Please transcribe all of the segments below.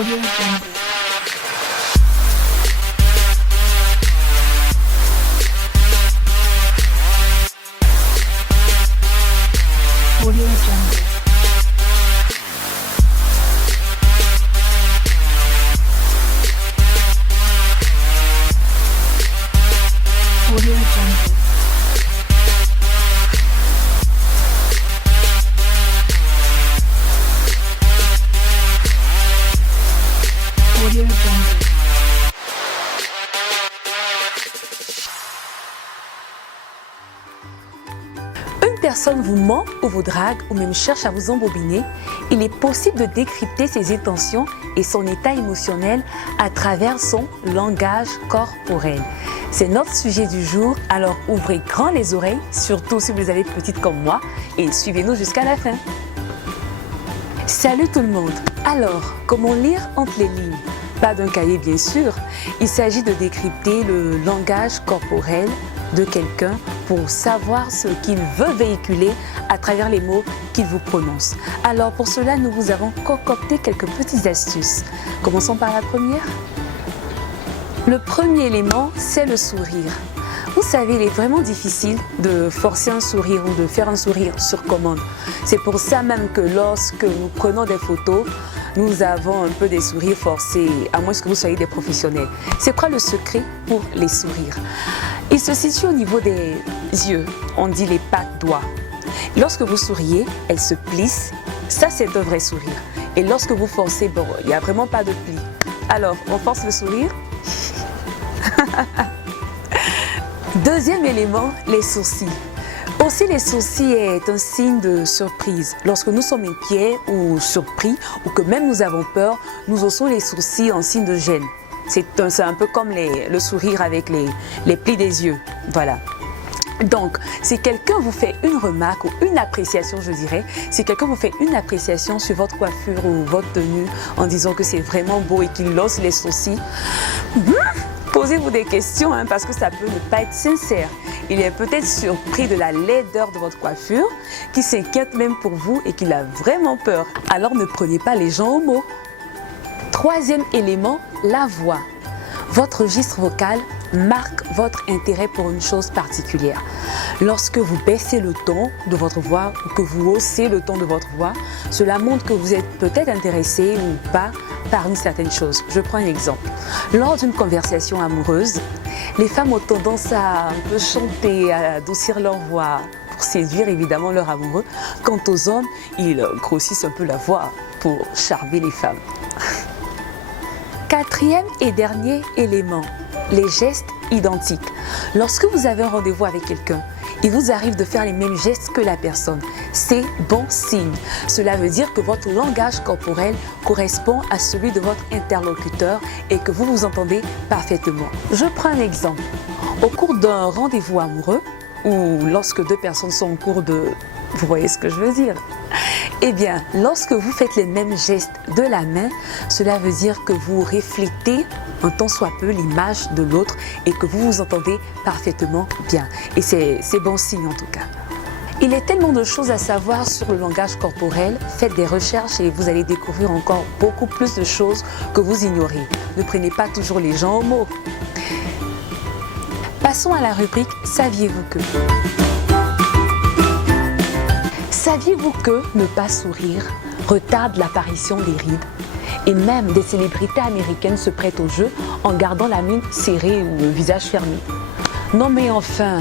Audio Jungle. Audio Jungle. Audio Jungle. Audio Jungle. Une personne vous ment ou vous drague ou même cherche à vous embobiner, il est possible de décrypter ses intentions et son état émotionnel à travers son langage corporel. C'est notre sujet du jour, alors ouvrez grand les oreilles, surtout si vous êtes petite comme moi, et suivez-nous jusqu'à la fin. Salut tout le monde! Alors, comment lire entre les lignes? Pas d'un cahier bien sûr, il s'agit de décrypter le langage corporel de quelqu'un pour savoir ce qu'il veut véhiculer à travers les mots qu'il vous prononce. Alors pour cela, nous vous avons concocté quelques petites astuces. Commençons par la première. Le premier élément, c'est le sourire. Vous savez, il est vraiment difficile de forcer un sourire ou de faire un sourire sur commande. C'est pour ça même que lorsque nous prenons des photos, nous avons un peu des sourires forcés, à moins que vous soyez des professionnels. C'est quoi le secret pour les sourires? Il se situe au niveau des yeux, on dit les pattes doigts. Lorsque vous souriez, elles se plissent, ça c'est un vrai sourire. Et lorsque vous forcez, bon, il n'y a vraiment pas de pli. Alors, on force le sourire. Deuxième élément, les sourcils. Aussi, les sourcils est un signe de surprise. Lorsque nous sommes inquiets ou surpris, ou que même nous avons peur, nous haussons les sourcils en signe de gêne. C'est un peu comme le sourire avec les plis des yeux. Voilà. Donc, si quelqu'un vous fait une remarque ou une appréciation, je dirais, si quelqu'un vous fait une appréciation sur votre coiffure ou votre tenue en disant que c'est vraiment beau et qu'il hausse les sourcils, posez-vous des questions parce que ça peut ne pas être sincère. Il est peut-être surpris de la laideur de votre coiffure, qui s'inquiète même pour vous et qu'il a vraiment peur. Alors ne prenez pas les gens au mot. Troisième élément, la voix. Votre registre vocal marque votre intérêt pour une chose particulière. Lorsque vous baissez le ton de votre voix ou que vous haussez le ton de votre voix, cela montre que vous êtes peut-être intéressé ou pas par une certaine chose. Je prends un exemple. Lors d'une conversation amoureuse, les femmes ont tendance à un peu chanter, à adoucir leur voix pour séduire évidemment leur amoureux. Quant aux hommes, ils grossissent un peu la voix pour charmer les femmes. Quatrième et dernier élément, les gestes identiques. Lorsque vous avez un rendez-vous avec quelqu'un, il vous arrive de faire les mêmes gestes que la personne. C'est bon signe. Cela veut dire que votre langage corporel correspond à celui de votre interlocuteur et que vous vous entendez parfaitement. Je prends un exemple. Au cours d'un rendez-vous amoureux, ou lorsque deux personnes sont en cours de... Vous voyez ce que je veux dire? Eh bien, lorsque vous faites les mêmes gestes de la main, cela veut dire que vous reflétez un tant soit peu l'image de l'autre et que vous vous entendez parfaitement bien. Et c'est bon signe en tout cas. Il y a tellement de choses à savoir sur le langage corporel. Faites des recherches et vous allez découvrir encore beaucoup plus de choses que vous ignorez. Ne prenez pas toujours les gens au mot. Passons à la rubrique « Saviez-vous que ?» Saviez-vous que ne pas sourire retarde l'apparition des rides? Et même des célébrités américaines se prêtent au jeu en gardant la mine serrée ou le visage fermé. Non mais enfin,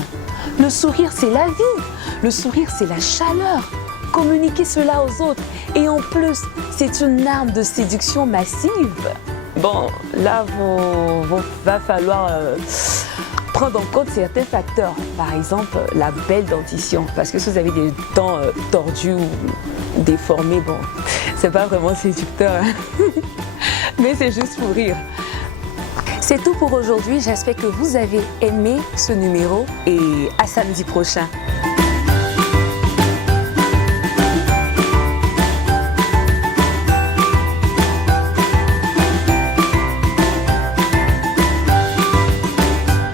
le sourire c'est la vie, le sourire c'est la chaleur. Communiquez cela aux autres et en plus, c'est une arme de séduction massive. Bon, là, va falloir prendre en compte certains facteurs. Par exemple, la belle dentition. Parce que si vous avez des dents tordues ou déformées, bon, c'est pas vraiment séducteur. Mais c'est juste pour rire. C'est tout pour aujourd'hui. J'espère que vous avez aimé ce numéro et à samedi prochain.